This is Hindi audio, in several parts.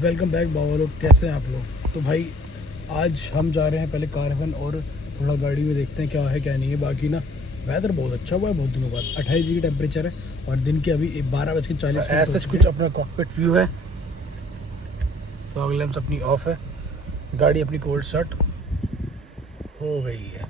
वेलकम बैक बाबा लोग, कैसे हैं आप लोग। तो भाई आज हम जा रहे हैं पहले कारवन और थोड़ा गाड़ी में देखते हैं क्या है क्या नहीं है। बाकी ना वेदर बहुत अच्छा हुआ है बहुत दिनों बाद, 28 डिग्री टेम्परेचर है और दिन के अभी 12:40 ऐसा कुछ अपना कॉकपिट व्यू है। फॉग लैंप्स अपनी ऑफ है, गाड़ी अपनी कोल्ड स्टार्ट हो गई है।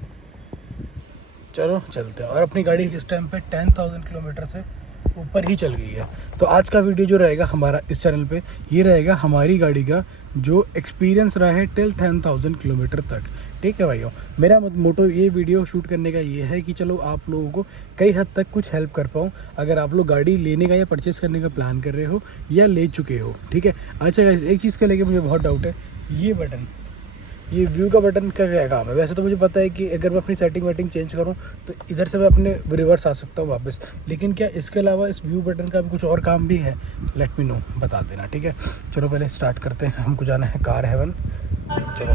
चलो चलते हैं। और अपनी गाड़ी इस टाइम पे 10,000 किलोमीटर से ऊपर ही चल गई है। तो आज का वीडियो जो रहेगा हमारा इस चैनल पे, ये रहेगा हमारी गाड़ी का जो एक्सपीरियंस रहा है टिल 10,000 किलोमीटर तक। ठीक है भाइयों, मेरा मोटो ये वीडियो शूट करने का ये है कि चलो आप लोगों को कई हद तक कुछ हेल्प कर पाऊँ, अगर आप लोग गाड़ी लेने का या परचेज़ करने का प्लान कर रहे हो या ले चुके हो। ठीक है। अच्छा गाइस, एक चीज़ का लेके मुझे बहुत डाउट है, ये बटन, ये व्यू का बटन का क्या काम है। वैसे तो मुझे पता है कि अगर मैं अपनी सेटिंग वेटिंग चेंज करूं तो इधर से मैं अपने रिवर्स आ सकता हूं वापस, लेकिन क्या इसके अलावा इस व्यू बटन का भी कुछ और काम भी है? लेट मी नो, बता देना। ठीक है, चलो पहले स्टार्ट करते हैं। हमको जाना है कार हेवन। चलो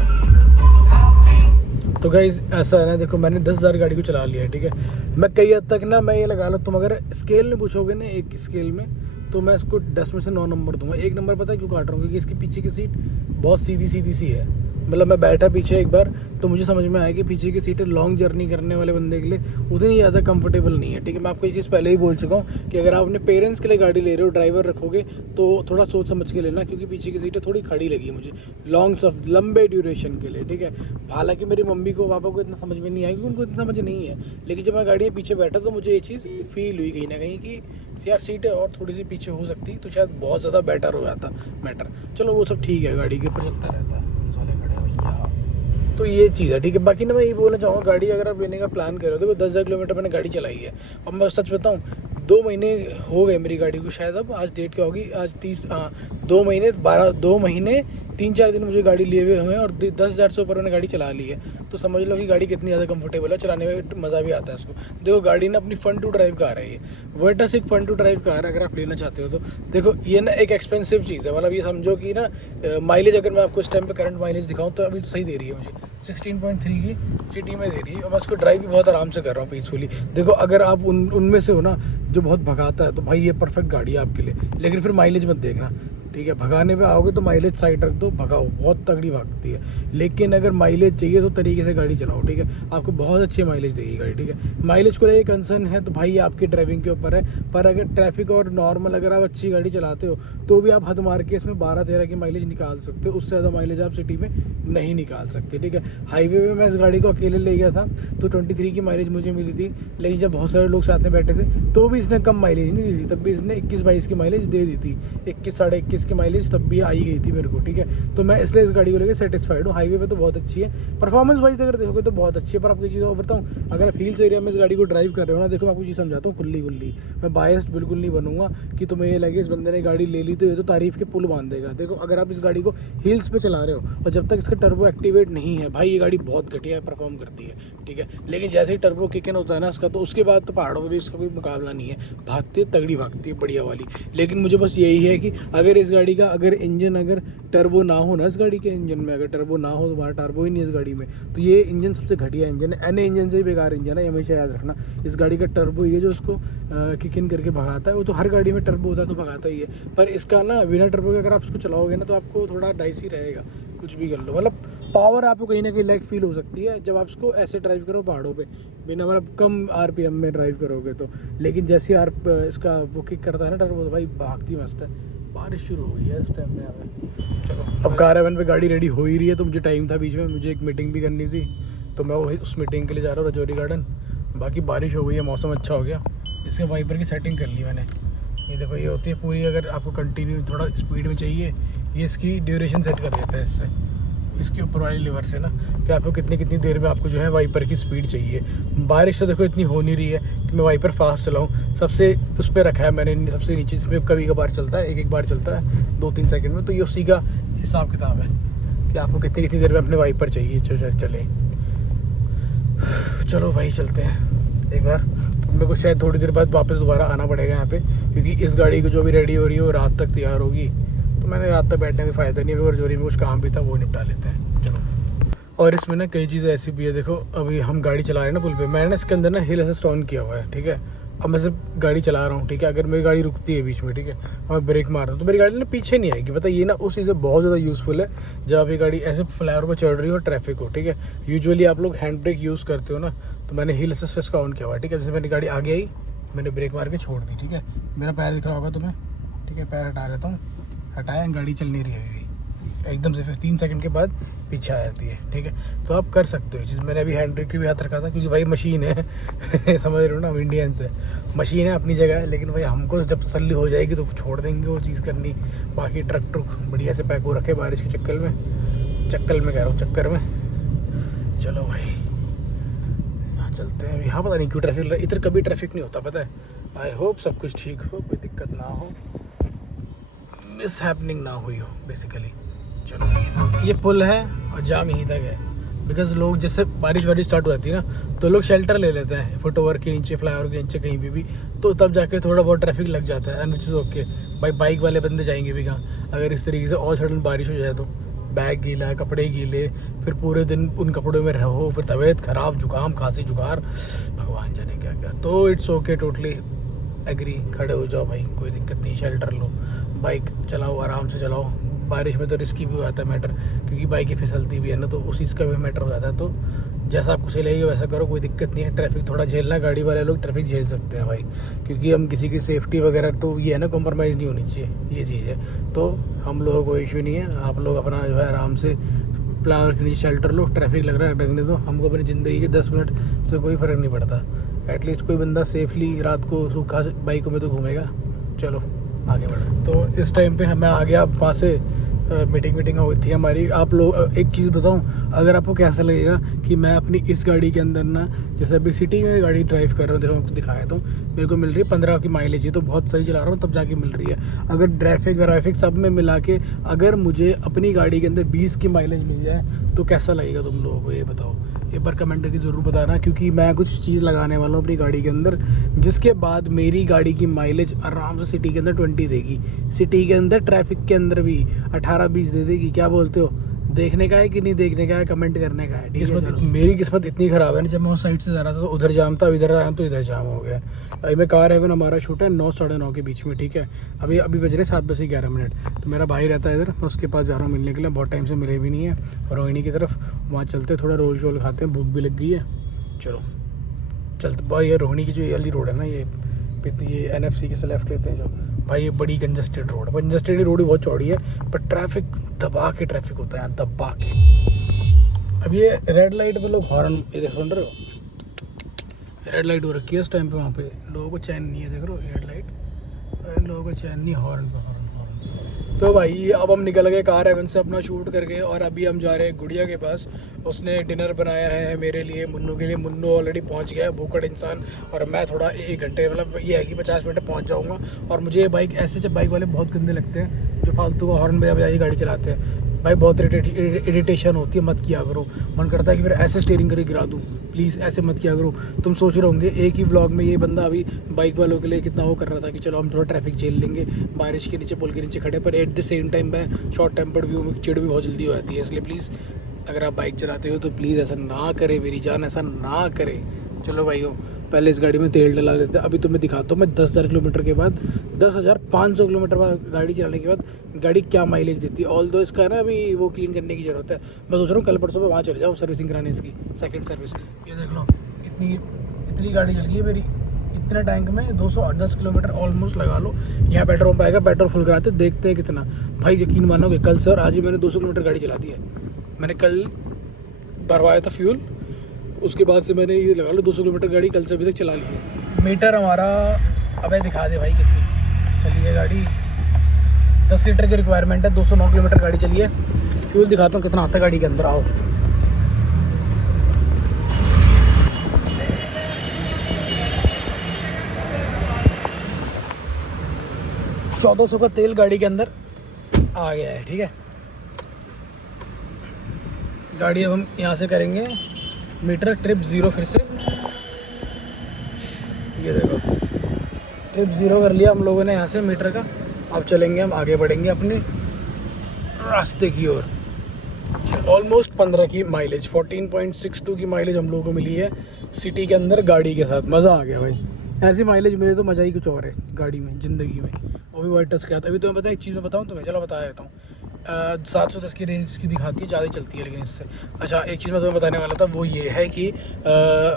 तो गाइस ऐसा है ना, देखो मैंने 10,000 गाड़ी को चला लिया है। ठीक है, मैं कई हद तक ना, मैं ये लगा लो, तुम अगर स्केल में पूछोगे ना, एक स्केल में, तो मैं इसको 10 में से 9 नंबर दूंगा। 1 नंबर पता है क्यों काट रहा हूँ? क्योंकि इसकी पीछे की सीट बहुत सीधी सीधी सी है। मतलब मैं बैठा पीछे एक बार तो मुझे समझ में आया कि पीछे की सीटें लॉन्ग जर्नी करने वाले बंदे के लिए उतनी ज़्यादा कंफर्टेबल नहीं है। ठीक है, मैं आपको ये चीज़ पहले ही बोल चुका हूँ कि अगर आप अपने पेरेंट्स के लिए गाड़ी ले रहे हो, ड्राइवर रखोगे तो थोड़ा सोच समझ के लेना, क्योंकि पीछे की सीटें थोड़ी खड़ी लगी मुझे लंबे ड्यूरेशन के लिए। ठीक है, हालांकि मेरी मम्मी को पापा को इतना समझ में नहीं आएगी, उनको इतना समझ नहीं है, लेकिन जब मैं गाड़ी में पीछे बैठा तो मुझे ये चीज़ फील हुई कहीं ना कहीं कि यार सीटें और थोड़ी सी पीछे हो सकती तो शायद बहुत ज़्यादा बेटर हो जाता मैटर। चलो वो सब ठीक है, गाड़ी के ऊपर चलता रहता है। तो ये चीज़ है। ठीक है, बाकी ना मैं ये बोलना चाहूँगा, गाड़ी अगर आप लेने का प्लान कर रहे हो तो 10,000 किलोमीटर मैंने गाड़ी चलाई है और मैं सच बताऊँ 2 महीने हो गए मेरी गाड़ी को शायद। अब आज डेट क्या होगी, आज 30, 2 महीने 3-4 दिन मुझे गाड़ी लिए हुए हैं और 10,000 से ऊपर मैंने गाड़ी चला ली है। तो समझ लो कि गाड़ी कितनी ज़्यादा कंफर्टेबल है, चलाने में मज़ा भी आता है इसको। देखो गाड़ी ना अपनी फन टू ड्राइव कार है, ये वर्टस एक फन टू ड्राइव कार अगर आप लेना चाहते हो तो। देखो ये ना एक एक्सपेंसिव चीज़ है, मतलब ये समझो कि ना माइलेज, अगर मैं आपको इस टाइम पे करंट माइलेज दिखाऊँ तो अभी सही दे रही है मुझे, 16.3 की सिटी में दे रही है और मैं उसको ड्राइव भी बहुत आराम से कर रहा हूँ पीसफुली। देखो अगर आप उनमें से हो ना जो बहुत भगाता है तो भाई ये परफेक्ट गाड़ी है आपके लिए, लेकिन फिर माइलेज मत देखना। ठीक है, भगाने पे आओगे तो माइलेज साइड रख दो, भगाओ, बहुत तगड़ी भागती है। लेकिन अगर माइलेज चाहिए तो तरीके से गाड़ी चलाओ। ठीक है, आपको बहुत अच्छी माइलेज देगी गाड़ी। ठीक है, माइलेज को लेकर कंसर्न है तो भाई आपकी ड्राइविंग के ऊपर है, पर अगर ट्रैफिक और नॉर्मल अगर आप अच्छी गाड़ी चलाते हो तो भी आप हद मार के इसमें 12-13 की माइलेज निकाल सकते हो, उससे ज़्यादा माइलेज आप सिटी में नहीं निकाल सकते। ठीक है, हाईवे में मैं इस गाड़ी को अकेले ले गया था तो 23 की माइलेज मुझे मिली थी, लेकिन जब बहुत सारे लोग साथ में बैठे थे तो भी इसने कम माइलेज नहीं दी थी, तब भी इसने 21-22 की माइलेज दे दी थी, 21 साढ़े 21 की माइलेज तब भी आई गई थी मेरे को। ठीक है, तो मैं इसलिए इस गाड़ी को लेकर सेटिस्फाइड हूँ। हाईवे पे तो बहुत अच्छी है, परफॉर्मेंस वाइज अगर देखोगे तो बहुत अच्छी है। पर आपको चीज़ और बताऊँ, अगर आप हिल्स एरिया में इस गाड़ी को ड्राइव कर रहे हो ना, देखो मैं आपको चीज़ समझाता हूँ खुली, मैं बायस्ड बिल्कुल नहीं बनूंगा कि तुम्हें ये लगे इस बंदे ने गाड़ी ले ली तो ये तो तारीफ के पुल बांध देगा। देखो अगर आप इस गाड़ी को हिल्स पे चला रहे हो और जब तक इसका टर्बो एक्टिवेट नहीं है, भाई ये गाड़ी बहुत घटिया परफॉर्म करती है। ठीक है, लेकिन जैसे ही टर्बो किक इन होता है ना इसका, तो उसके बाद तो पहाड़ों में भी इसका कोई मुकाबला नहीं है, भागती है, तगड़ी भागती है, बढ़िया वाली। लेकिन मुझे बस यही है कि अगर इस गाड़ी का अगर इंजन, अगर टर्बो ना हो ना इस गाड़ी के इंजन में, अगर टर्बो ना हो, तुम्हारा टर्बो ही नहीं है इस गाड़ी में, तो ये इंजन सबसे घटिया इंजन है, एन इंजन से ही बेकार इंजन है, हमेशा याद रखना। इस गाड़ी का टर्बो ये जो उसको किक इन करके भगाता है, वो तो हर गाड़ी में टर्बो होता है तो भगाता ही है, पर इसका ना बिना टर्बो के अगर आप इसको चलाओगे ना तो आपको थोड़ा डाइसी रहेगा, कुछ भी कर लो। मतलब पावर आपको कहीं ना कहीं लैग फील हो सकती है जब आप इसको ऐसे ड्राइव करो पहाड़ों पे, बिना मतलब कम RPM में ड्राइव करोगे तो। लेकिन जैसे इसका वो किक करता है ना टर्बो, तो भाई भागती मस्त है। बारिश शुरू हो गई है इस टाइम में यहाँ पे। चलो अब कार हेवन पे गाड़ी रेडी हो ही रही है, तो मुझे टाइम था बीच में, मुझे एक मीटिंग भी करनी थी तो मैं वही उस मीटिंग के लिए जा रहा हूँ रजौरी गार्डन। बाकी बारिश हो गई है, मौसम अच्छा हो गया। इसके वाइपर की सेटिंग कर ली मैंने, ये देखो ये होती है पूरी, अगर आपको कंटिन्यू थोड़ा स्पीड में चाहिए ये इसकी ड्यूरेशन सेट कर देता है इससे, इसके ऊपर वाली लीवर से ना, कि आपको कितनी देर में आपको जो है वाइपर की स्पीड चाहिए। बारिश तो देखो इतनी हो नहीं रही है कि मैं वाइपर फास्ट चलाऊँ, सबसे उस पर रखा है मैंने, सबसे नीचे, इसमें कभी कभार चलता है, एक बार चलता है 2-3 सेकंड में, तो ये उसी का हिसाब किताब है कि आपको कितनी देर में अपने वाइपर चाहिए चले। चलो भाई चलते हैं एक बार, मेरे को शायद थोड़ी देर बाद वापस दोबारा आना पड़ेगा यहाँ पे, क्योंकि इस गाड़ी को जो भी रेडी हो रही है वो रात तक तैयार होगी, तो मैंने रात तक बैठने में फ़ायदा नहीं है, रजौरी में कुछ काम भी था वो निपटा लेते हैं। चलो, और इसमें ना कई चीज़ें ऐसी भी है, देखो अभी हम गाड़ी चला रहे हैं ना पुल पे, मैंने इसके अंदर ना हिल असिस्ट ऑन किया हुआ है। ठीक है, अब मैं सिर्फ गाड़ी चला रहा हूँ, ठीक है। अगर मेरी गाड़ी रुकती है बीच में, ठीक है, और मैं ब्रेक मार रहा हूँ तो मेरी गाड़ी ना पीछे नहीं आएगी। पता ये ना उस चीज़ से बहुत ज़्यादा यूज़फुल है जब आप ये गाड़ी ऐसे फ्लाईओवर पर चढ़ रही हो, ट्रैफिक हो, ठीक है। यूजुअली आप लोग हैंड ब्रेक यूज़ करते हो ना, तो मैंने हिल असिस्ट का ऑन किया हुआ है, ठीक है। जैसे मेरी गाड़ी आगे आई, मैंने ब्रेक मार के छोड़ दी, ठीक है। मेरा पैर दिख रहा होगा तुम्हें, ठीक है। पैर हटा लेता हूँ, हटाया, गाड़ी चल नहीं रही है अभी, एकदम से 15 सेकंड के बाद पीछे आ जाती है, ठीक है। तो आप कर सकते हो ये चीज़। मैंने अभी हैंड ब्रेक भी हाथ रखा था क्योंकि भाई मशीन है समझ रहे हो ना, हम इंडियंस है, मशीन है अपनी जगह है, लेकिन भाई हमको जब तसल्ली हो जाएगी तो छोड़ देंगे वो चीज़ करनी। बाकी ट्रक ट्रुक बढ़िया से पैक हो रखे बारिश के चक्कर में कह रहा हूँ, चक्कर में। चलो भाई यहाँ चलते हैं। यहाँ पता नहीं क्यों ट्रैफिक, इधर कभी ट्रैफिक नहीं होता, पता है। आई होप सब कुछ ठीक हो, कोई दिक्कत ना हो, मिस हैपनिंग ना हुई हो बेसिकली। चलो ये पुल है और जाम यहीं तक है, बिकॉज लोग जैसे बारिश वारिश स्टार्ट हो जाती है ना तो लोग शेल्टर ले लेते हैं फुट ओवर के नीचे, फ्लाईओवर के नीचे, कहीं भी तो तब जाके थोड़ा बहुत ट्रैफिक लग जाता है, एंड विच इज़ ओके। भाई बाइक वाले बंदे जाएंगे भी कहाँ अगर इस तरीके से और सडन बारिश हो जाए तो। बैग गीला, कपड़े गीले, फिर पूरे दिन उन कपड़ों में रहो, फिर तबीयत ख़राब, जुकाम, खांसी, जुखार, भगवान जाने क्या क्या। तो इट्स ओके, टोटली एग्री, खड़े हो जाओ भाई, कोई दिक्कत नहीं, शेल्टर लो, बाइक चलाओ, आराम से चलाओ। बारिश में तो रिस्की भी हो जाता है मैटर, क्योंकि बाइकें फिसलती भी है ना, तो उस चीज़ का भी मैटर हो जाता है। तो जैसा आपको सही लगेगा वैसा करो, कोई दिक्कत नहीं है। ट्रैफिक थोड़ा झेलना, गाड़ी वाले लोग ट्रैफिक झेल सकते हैं भाई, क्योंकि हम किसी की सेफ्टी वगैरह तो ये है ना, कॉम्प्रोमाइज़ नहीं होनी चाहिए, ये चीज़ है। तो हम लोगों को इशू नहीं है, आप लोग अपना जो है आराम से फ्लावर के नीचे शेल्टर लो, ट्रैफिक लग रहा है लगने दो, हमको अपनी ज़िंदगी के 10 मिनट से कोई फ़र्क नहीं पड़ता। एटलीस्ट कोई बंदा सेफली रात को सूखा बाइकों में तो घूमेगा। चलो आगे बढ़ो। तो इस टाइम पे मैं आ गया वहाँ से, मीटिंग हो गई थी हमारी। आप लोग एक चीज़ बताऊं, अगर आपको कैसा लगेगा कि मैं अपनी इस गाड़ी के अंदर ना, जैसे अभी सिटी में गाड़ी ड्राइव कर रहा हूँ, देखो आपको दिखाया तो मेरे को मिल रही है 15 की माइलेज, ही तो बहुत सही चला रहा हूँ तब जाके मिल रही है। अगर ट्रैफिक सब में मिला के अगर मुझे अपनी गाड़ी के अंदर 20 की माइलेज मिल जाए तो कैसा लगेगा तुम लोगों को, ये बताओ। एक बार कमेंट करके ज़रूर बताना, क्योंकि मैं कुछ चीज़ लगाने वाला हूँ अपनी गाड़ी के अंदर, जिसके बाद मेरी गाड़ी की माइलेज आराम से सिटी के अंदर 20 देगी, सिटी के अंदर ट्रैफिक के अंदर भी 18-20 दे देगी। क्या बोलते हो, देखने का है कि नहीं देखने का है, कमेंट करने का है। किस्मत, मेरी किस्मत इतनी ख़राब है ना, जब मैं उस साइड से जा रहा था तो उधर जाम था, इधर आया तो इधर जाम हो गया। अभी मैं कार हेवन हमारा शूट है 9 साढ़े 9 के बीच में, ठीक है। अभी बज रहे 7:11। तो मेरा भाई रहता है इधर, मैं उसके पास जा रहा हूँ मिलने के लिए, बहुत टाइम से मिले भी नहीं है। रोहिणी की तरफ वहाँ चलते, थोड़ा रोल शोल खाते हैं, भूख भी लग गई है। चलो चलते भाई। ये रोहिणी की जो वाली रोड है ना, ये NFC के से लेफ्ट लेते हैं जो, भाई ये बड़ी कंजस्टेड रोड है। कंजस्टेड रोड भी बहुत चौड़ी है, पर ट्रैफिक दबा के ट्रैफिक होता है, दबा के। अब ये रेड लाइट पे लोग हॉर्न, ये सुन रहे हो, रेड लाइट हो रखी है इस टाइम पे, वहाँ पे लोगों को चैन नहीं है, देख रहे हो रेड लाइट, अरे लोगों को चैन नहीं, हॉर्न पे हॉर्न। तो भाई अब हम निकल गए कार हेवन से अपना शूट करके, और अभी हम जा रहे हैं गुड़िया के पास। उसने डिनर बनाया है मेरे लिए, मुन्नू के लिए। मुन्नू ऑलरेडी पहुंच गया है, भूखड़ इंसान, और मैं थोड़ा 1 घंटे, मतलब ये है कि 50 मिनट पहुंच जाऊंगा। और मुझे ये बाइक, ऐसे जब बाइक वाले बहुत गंदे लगते हैं जो फालतू का हॉर्न बजा बजा गाड़ी चलाते हैं भाई, बहुत इरिटेशन होती है, मत किया करो। मन करता है कि फिर ऐसे स्टीयरिंग करके गिरा दूँ, प्लीज़ ऐसे मत किया करो। तुम सोच रहे होंगे एक ही व्लॉग में ये बंदा अभी बाइक वालों के लिए कितना वो कर रहा था कि चलो हम थोड़ा ट्रैफिक झेल लेंगे, बारिश के नीचे, पुल के नीचे खड़े, पर एट द सेम टाइम मैं शॉर्ट टेम्पर्ड भी हूँ, चिड़ भी बहुत जल्दी हो जाती है। इसलिए प्लीज़ अगर आप बाइक चलाते हो तो प्लीज़ ऐसा ना करें, मेरी जान, ऐसा ना करें। चलो भाइयों, पहले इस गाड़ी में तेल डला देते हैं। अभी तो मैं दिखाता हूँ, मैं 10,000 किलोमीटर के बाद, 10,500 किलोमीटर बाद गाड़ी चलाने के बाद गाड़ी क्या माइलेज देती है। ऑल दो इसका ना अभी वो क्लीन करने की ज़रूरत है। मैं सोच रहा हूँ कल परसों में वहाँ चले जाऊँ सर्विसिंग कराने इसकी, सेकंड सर्विस। ये देख लो, इतनी गाड़ी चल गई है मेरी, इतने टैंक में 210 किलोमीटर ऑलमोस्ट लगा लो। यहाँ पेट्रोल पंप आएगा, पेट्रोल फुल कराते देखते हैं कितना। भाई यकीन मानोगे, कल से और आज ही मैंने 200 किलोमीटर गाड़ी चला दी है। मैंने कल भरवाया था फ्यूल, उसके बाद से मैंने ये लगा लो 200 किलोमीटर गाड़ी कल से अभी तक चला ली है। मीटर हमारा, अबे दिखा दे भाई कितनी चली है गाड़ी। 10 लीटर की रिक्वायरमेंट है, 209 किलोमीटर गाड़ी चली है। फ्यूल दिखाता हूँ कितना आता है गाड़ी के अंदर, आओ। 1400 का तेल गाड़ी के अंदर आ गया है, ठीक है। गाड़ी अब हम यहाँ से करेंगे मीटर ट्रिप 0 फिर से। ये देखो ट्रिप 0 कर लिया हम लोगों ने यहाँ से मीटर का। अब चलेंगे हम, आगे बढ़ेंगे अपने रास्ते की ओर। ऑलमोस्ट 15 की माइलेज, 14.62 की माइलेज हम लोगों को मिली है सिटी के अंदर गाड़ी के साथ। मज़ा आ गया भाई, ऐसी माइलेज मिले तो मज़ा ही कुछ और है गाड़ी में, ज़िंदगी में। वो भी वाइट टच के आता है। अभी तो मैं पता है एक चीज़ मैं बताऊँ तुम्हें, चलो बता देता हूँ। 710 की रेंज की दिखाती है, ज़्यादा चलती है लेकिन इससे। अच्छा एक चीज़ मैं तुम्हें बताने वाला था, वो ये है कि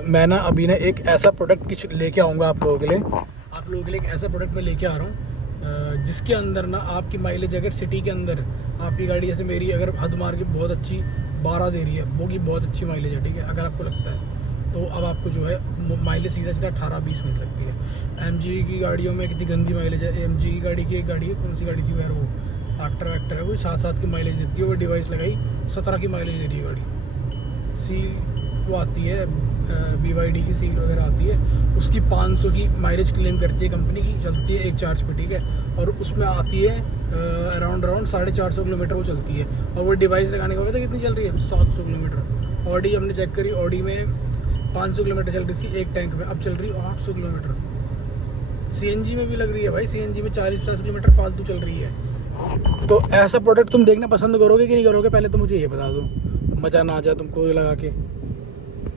मैं ना अभी ना एक ऐसा प्रोडक्ट कुछ लेके आऊँगा आप लोगों के लिए। आप लोगों के लिए एक ऐसा प्रोडक्ट मैं लेके आ रहा हूँ जिसके अंदर ना आपकी माइलेज, अगर सिटी के अंदर आपकी गाड़ी जैसे मेरी अगर हद मार के बहुत अच्छी 12 दे रही है, वो की बहुत अच्छी माइलेज है, ठीक है, अगर आपको लगता है तो अब आपको जो है माइलेज सीधा सीधा 18-20 मिल सकती है। एम की गाड़ियों में कितनी गंदी माइलेज है। एम की गाड़ी की एक गाड़ी है, कौन सी गाड़ी थी यार, वो एक्टर है, वो 7 की माइलेज देती है। वो डिवाइस लगाई 17 की माइलेज दे रही है गाड़ी। सील वो आती है BYD की सील वगैरह आती है, उसकी 500 की माइलेज क्लेम करती है कंपनी की, चलती है एक चार्ज पे, ठीक है। और उसमें आती है अराउंड 450 किलोमीटर वो चलती है। और वो डिवाइस लगाने के बाद कितनी चल रही है, 700 किलोमीटर। ऑडी हमने चेक करी, ऑडी में 500 किलोमीटर चल रही थी एक टैंक में, अब चल रही है 800 किलोमीटर। CNG में भी लग रही है भाई, CNG में 40-50 किलोमीटर फालतू चल रही है। तो ऐसा प्रोडक्ट तुम देखना पसंद करोगे कि नहीं करोगे, पहले तो मुझे ये बता दो, मज़ा ना आ जाए तुमको लगा के।